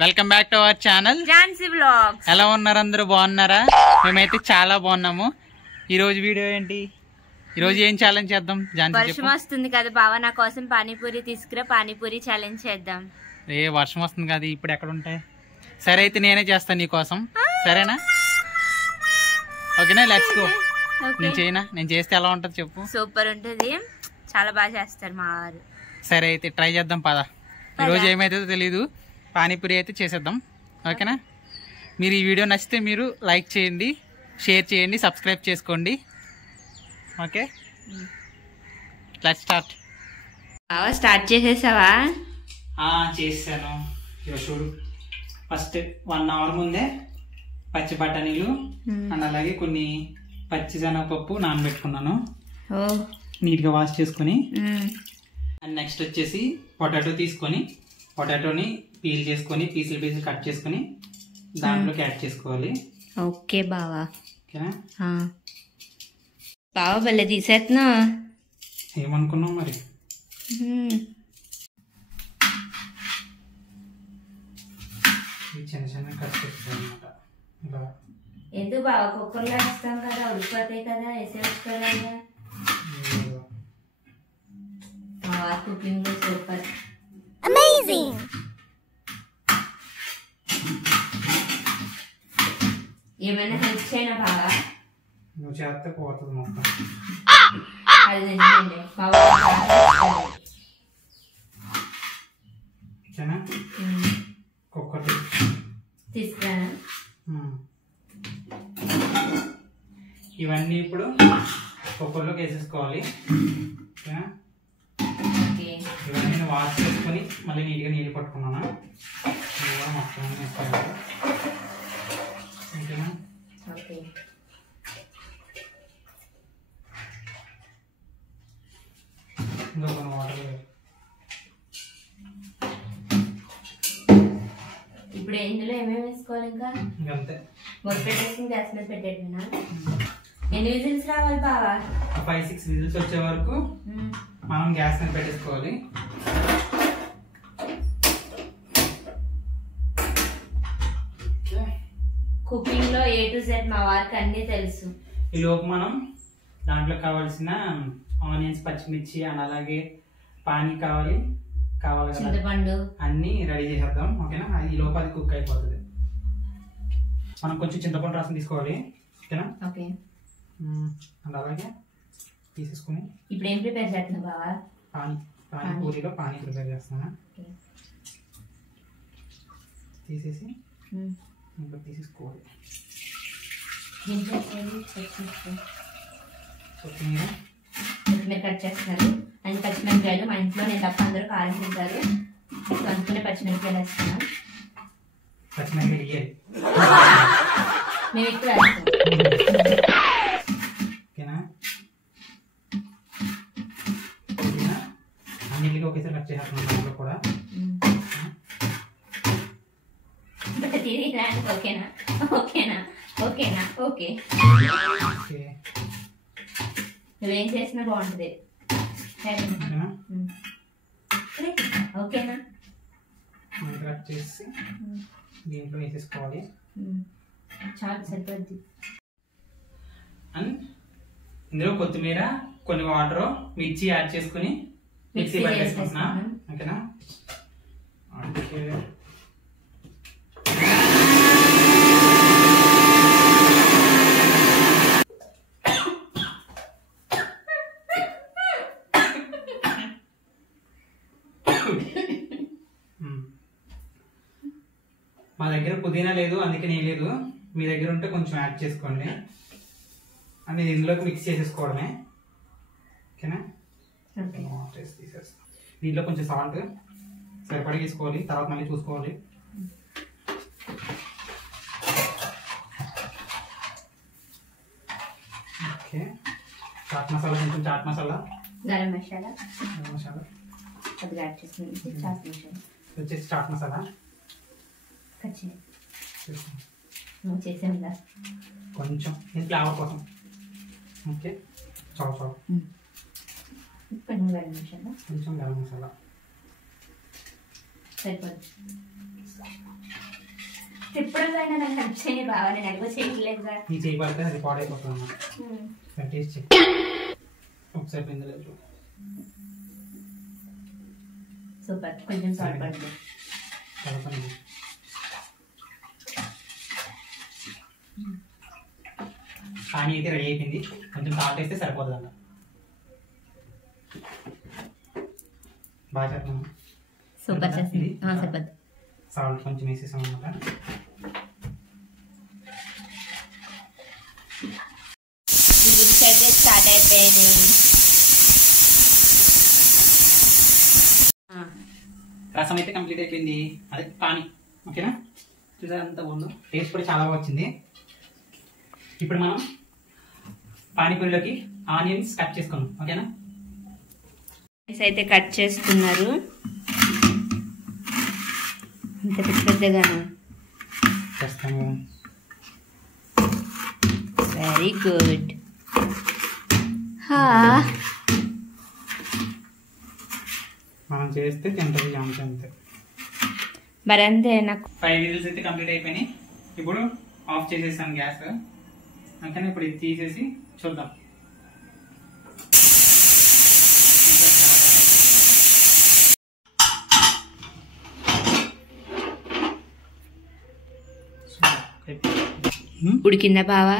Welcome back to our channel Jhansi vlogs. ఎలా ఉన్నారు అందరూ? బాగున్నారా? మేమైతే చాలా బాగున్నాము. ఈ రోజు వీడియో ఏంటి? ఈ రోజు ఏం ఛాలెంజ్ చేద్దాం? వర్షం వస్తుంది కదా బావ, నా కోసం పానీపూరి తీసుకురా, పానీపూరి ఛాలెంజ్ చేద్దాం. వర్షం వస్తుంది కదా, ఇప్పుడు ఎక్కడ ఉంటాయి? సరే అయితే నేనే చేస్తాను నీ కోసం, సరేనా? ఓకేనా, లెట్స్ గో. నేను చేయనా? నేను చేస్తే ఎలా ఉంటుంది చెప్పు? సూపర్ ఉంటుంది, చాలా బాగా చేస్తారు మా వారు. సరే అయితే ట్రై చేద్దాం పద. ఈరోజు ఏమైతుందో తెలీదు, పానీపూరి అయితే చేసేద్దాం. ఓకేనా? మీరు ఈ వీడియో నచ్చితే మీరు లైక్ చేయండి, షేర్ చేయండి, సబ్స్క్రైబ్ చేసుకోండి. Okay, let's start. బావ స్టార్ట్ చేసేసావా? చేసాను. చూడు, ఫస్ట్ 1 అవర్ ముందే పచ్చి బఠానీలు అండ్ అలాగే కొన్ని పచ్చి శనగపప్పు నానబెట్టుకున్నాను, నీట్గా వాష్ చేసుకుని. అండ్ నెక్స్ట్ వచ్చేసి పొటాటో తీసుకొని, పొటాటోని పీల్ చేసుకొని పీసులు కట్ చేసుకొని దాంట్లోకి యాడ్ చేసుకోవాలి. ఓకే బావా. ఓకేనా? బావ భలే తీసేస్తున్నా. ఏమనుకున్నావు మరి? చిన్న చిన్న కట్ చేస్తాను అనమాట. ఇలా ఎందుకు బావ, కుక్కర్లో వేస్తాం కదా, ఉడికిపోతాయి కదా, వేసేవచ్చు కదా. మా వారు కుకింగ్ సూపర్, అమేజింగ్. ఏమైనా హెల్ప్ చేయనా బావా? నువ్వు చేస్తే పోతుంది మొత్తం. అది నిజమే, మా వారు కుక్కర్ తీసుకురానా? ఇవన్నీ ఇప్పుడు కుక్కర్లోకి వేసేసుకోవాలి. ఇవన్నీ నేను వాష్ చేసుకొని మళ్ళీ నీట్గా నీళ్ళు పట్టుకున్నాను. మొత్తం వేసుకోవాలి. ఓకేనా? ఇంకొక వాటర్. ఇప్పుడు ఇందులో ఏమేమి వేసుకోవాలి? ఇంకా ఇంకంతే, మొదలు పెట్టేసి గ్యాస్ మీద పెట్టేటనా? ఎన్ని విజిల్స్ రావాలి బావా? 5-6 విజిల్స్ వచ్చే వరకు మనం గ్యాస్ మీద పెట్టేసుకోవాలి. కుకింగ్ లో A to Z మా వారికి అన్ని తెలుసు. ఈ లోపు మనం దాంట్లో కావాల్సిన ఆనియన్స్, పచ్చిమిర్చి అండ్ అలాగే పానీ కావాలి చింతపండు అన్ని రెడీ చేసేద్దాం. ఓకేనా? ఈ లోపు అది కుక్ అయిపోతుంది. మనం కొంచెం చింతపండు రసం తీసుకోవాలి. ఓకేనా? ఓకే. అండ్ అలాగే తీసేసుకుని ఇప్పుడు ఏం ప్రిపేర్ చేస్తున్నావు బావా? పానీపూరిలో పానీ ప్రిపేర్ చేస్తున్నా. తీసేసి ఇంకా తీసేసుకోవాలి. కొత్తిమీర కట్ చేస్తున్నారు. అండ్ పచ్చిమిరపకాయలు మా ఇంట్లో నేను తప్ప అందరూ కారం తింటారు, అందుకునే పచ్చిమిరపకాయలు వేస్తున్నాం. పచ్చిమిరపకాయలు మేము ఎక్కువ వేస్తాం. ఓకేనా? అన్నిటికీ ఒకేసారి కట్ చేస్తున్నాం. దాంట్లో కూడా ఓకేనా? ఓకేనా? ఓకేనా? ఓకే. నువ్వేం చేసినా బాగుంటుంది. ఓకేనా? కట్ చేసి దీంట్లో వేసేసుకోవాలి. చాలు, సరిపోద్ది. అండ్ ఇందులో కొత్తిమీర, కొన్ని వాటర్, మిర్చి యాడ్ చేసుకుని మిక్సీ పట్టేసుకుంటున్నా. ఓకేనా? ఓకే. మా దగ్గర పుదీనా లేదు, అందుకే నేను లేదు. మీ దగ్గర ఉంటే కొంచెం యాడ్ చేసుకోండి. అండ్ ఇది ఇందులోకి మిక్స్ చేసేసుకోవడమే. ఓకేనా? తీసేస్తాం. దీంట్లో కొంచెం సాల్ట్ సరిపడా తీసుకోవాలి, తర్వాత మళ్ళీ చూసుకోవాలి. ఓకే. చాట్ మసాలా, కొంచెం చాట్ మసాలా, గరం మసాలా అది యాడ్ చేసుకుని చాట్ మసాలా వచ్చేసి చాట్ మసాలా చేసాంగా కొంచెం ఫ్లేవర్ కోసం. ఓకే, చాలు చాలు. కొంచెం గరం మసాలా కొంచెం గరం మసాలా సరిపోద్ది. ఎప్పుడైనా నాకు హెల్ప్ చేయండి బాగా, నేను ఎక్కువ చేయట్లేదు సార్. ఈ చేయి పడితే అది పాడైపోతుంది అన్నమాట. టేస్ట్ చేయి ఒకసారి పిందెలు సూపర్. కొంచెం సాల్ట్ పడుతుంది. కలపండి. పానీ అయితే రెడీ అయిపోయింది. కొంచెం సాల్ట్ వేస్తే సరిపోతుంది అన్న. బాగా చెప్తాను. సూపర్ చేసింది. సరిపోద్ది. సాల్ట్ కొంచెం వేసేసాం అన్నమాట. రివ్యూస్ అయితే స్టార్ట్ అయిపోయింది. రసం అయితే కంప్లీట్ అయిపోయింది. అదే పానీ ఓకేనా. చూసారు అంత బాగుందో. టేస్ట్ కూడా చాలా బాగా వచ్చింది. ఇప్పుడు మనం పానీపూరిలోకి ఆనియన్స్ కట్ చేసుకున్నాం ఓకేనా. అయితే కట్ చేస్తున్నారు. ఇంత పెద్దగాను చేస్తాము. Very good. మనం చేస్తే తింటుంది అంతే. మరి అంతే. నాకు 5 విజిల్స్ అయితే కంప్లీట్ అయిపోయినాయి. ఇప్పుడు ఆఫ్ చేసేసాను గ్యాస్ ఓకేనా. ఇప్పుడు ఇది తీసేసి చూద్దాం. ఉడికిందా బావా?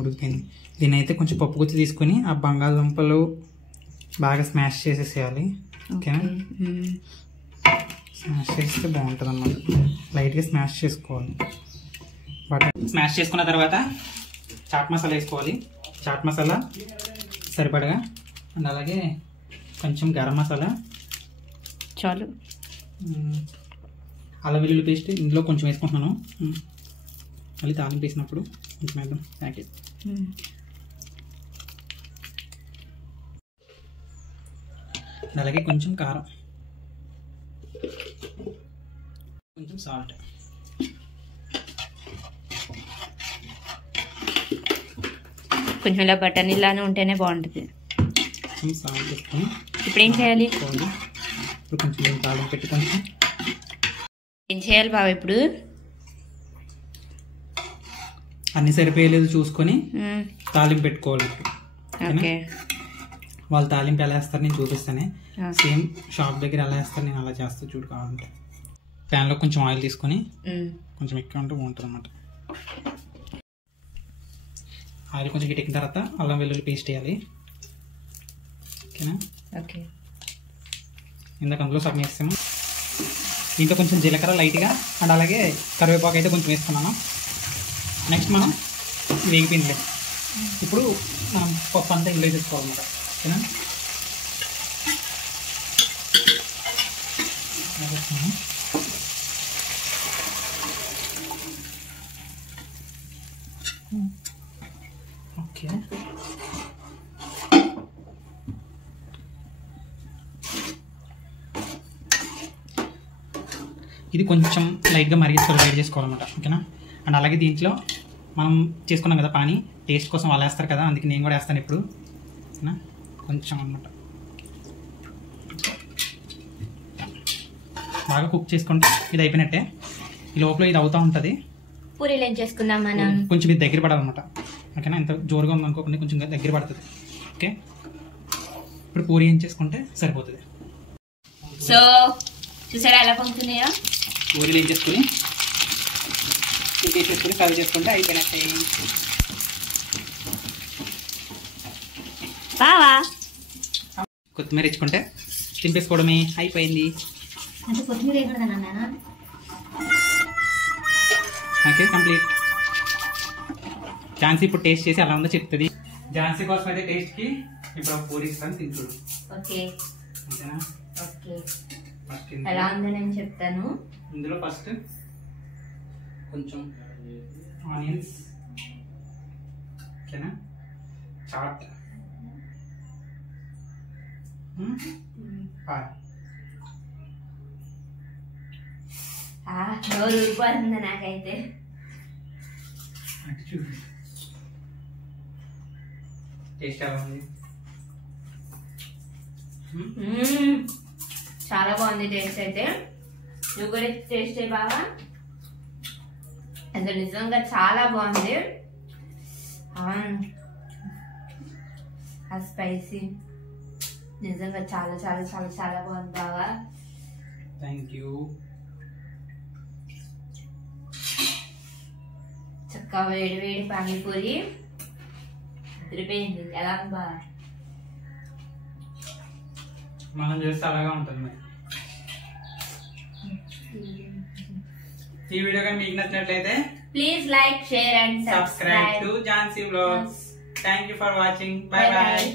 ఉడికిపోయింది. దీని అయితే కొంచెం పప్పు గుత్తి తీసుకుని ఆ బంగాళదుంపలు బాగా స్మాష్ చేసేసేయాలి ఓకేనా. స్మాష్ చేస్తే బాగుంటుంది అన్నమాట. లైట్గా స్మాష్ చేసుకోవాలి. స్మాష్ చేసుకున్న తర్వాత చాట్ మసాలా వేసుకోవాలి. చాట్ మసాలా సరిపడగా అండ్ అలాగే కొంచెం గరం మసాలా చాలు. అల్లం వెల్లుల్లి పేస్ట్ ఇందులో కొంచెం వేసుకుంటున్నాను. మళ్ళీ తాలింపు వేసినప్పుడు కొంచెం వేద్దాం ప్యాకెట్. అలాగే కొంచెం కారం, కొంచెం సాల్ట్. కొంచెం ఇలా బటర్ ఇలానే ఉంటేనే బాగుంటుంది. కొంచెం సాల్ట్ వేసుకొని ఇప్పుడు ఏం చేయాలి? ఇప్పుడు కొంచెం తాలింపు పెట్టి కొంచెం ఏం చేయాలి బావ ఇప్పుడు? అన్ని సరిపోయలేదు చూసుకొని తాలింపు పెట్టుకోవాలి. ఓకే. వాళ్ళు తాలింపు ఎలా వేస్తారు నేను చూపిస్తానే. సేమ్ షాప్ దగ్గర ఎలా వేస్తారు నేను అలా చేస్తా చూడు. కావాలంటే ప్యాన్లో కొంచెం ఆయిల్ తీసుకొని కొంచెం ఎక్కువ ఉంటే బాగుంటుంది అన్నమాట. ఆయిల్ కొంచెం గిట్టెక్కిన తర్వాత అల్లం వెల్లుల్లి పేస్ట్ వేయాలి ఓకేనా. ఓకే. ఇందాక అందులో సగం వేస్తాము. దీంట్లో కొంచెం జీలకర్ర లైట్గా అండ్ అలాగే కరివేపాకు అయితే కొంచెం వేసుకున్నాను. నెక్స్ట్ మనం వేగిపోయింది. ఇప్పుడు మనం పప్పు అంతా ఇందులో వేసుకోవాలన్నమాట ఓకేనా. ఓకే. ఇది కొంచెం లైట్గా మరిగించుకోవాలి, వేడి చేసుకోవాలన్నమాట ఓకేనా. అండ్ అలాగే దీంట్లో మనం చేసుకున్నాం కదా పానీ, టేస్ట్ కోసం వాళ్ళు వేస్తారు కదా, అందుకే నేను కూడా వేస్తాను ఇప్పుడు ఓకేనా. కొంచెం అన్నమాట బాగా కుక్ చేసుకుంటే ఇది అయిపోయినట్టే. ఈ లోపల ఇది అవుతూ ఉంటుంది. పూరీలు ఏం చేసుకుందాం మనం? కొంచెం ఇది దగ్గర పడాలన్నమాట ఓకేనా. ఇంత జోరుగా ఉందనుకోకుండా కొంచెం దగ్గర పడుతుంది ఓకే. ఇప్పుడు పూరి ఏం చేసుకుంటే సరిపోతుంది. సో చూసారా ఎలా పొంగుతున్నాయో? పూరీలు ఏం చేసుకుని తీసేసుకుని కర్రీ చేసుకుంటే అయిపోయినట్టే. బావా కొత్తిమీర ఇచ్చుకుంటే తింపేసుకోవడమే, అయిపోయింది. అంటే కొత్తిమీర వేయకూడదన్నా? Okay complete. ఝాన్సీ ఇప్పుడు టేస్ట్ చేసి ఎలా ఉందో చెప్తుంది. ఝాన్సీ కోసం అయితే టేస్ట్కి ఇప్పుడు పూరి ఇస్తాను తింటుడు ఓకే. ఓకేనా. ఓకే ఫస్ట్ ఎలా ఉందో నేను చెప్తాను. ఇందులో ఫస్ట్ కొంచెం ఆనియన్స్ ఓకేనా, చాట్ నోరు ఊరిపోతుంది నాకైతే. టేస్ట్ ఎలా ఉంది? చాలా బాగుంది టేస్ట్ అయితే. నువ్వు కూడా టేస్ట్ చేయి బావా. అసలు నిజంగా చాలా బాగుంది. ఆ స్పైసీ నిజంగా చాలా చాలా చాలా చాలా బాగుంది బావా. Thank you. చక్కగా వేడి వేడి పానీపూరి తిరిపోయింది. ఎలా ఉంది బావా? మనం చేస్తే అలాగా ఉంటుంది. ఈ వీడియో కానీ మీకు నచ్చినట్లయితే please like, share and subscribe to Jhansi Vlogs. Thank you for watching. Bye bye.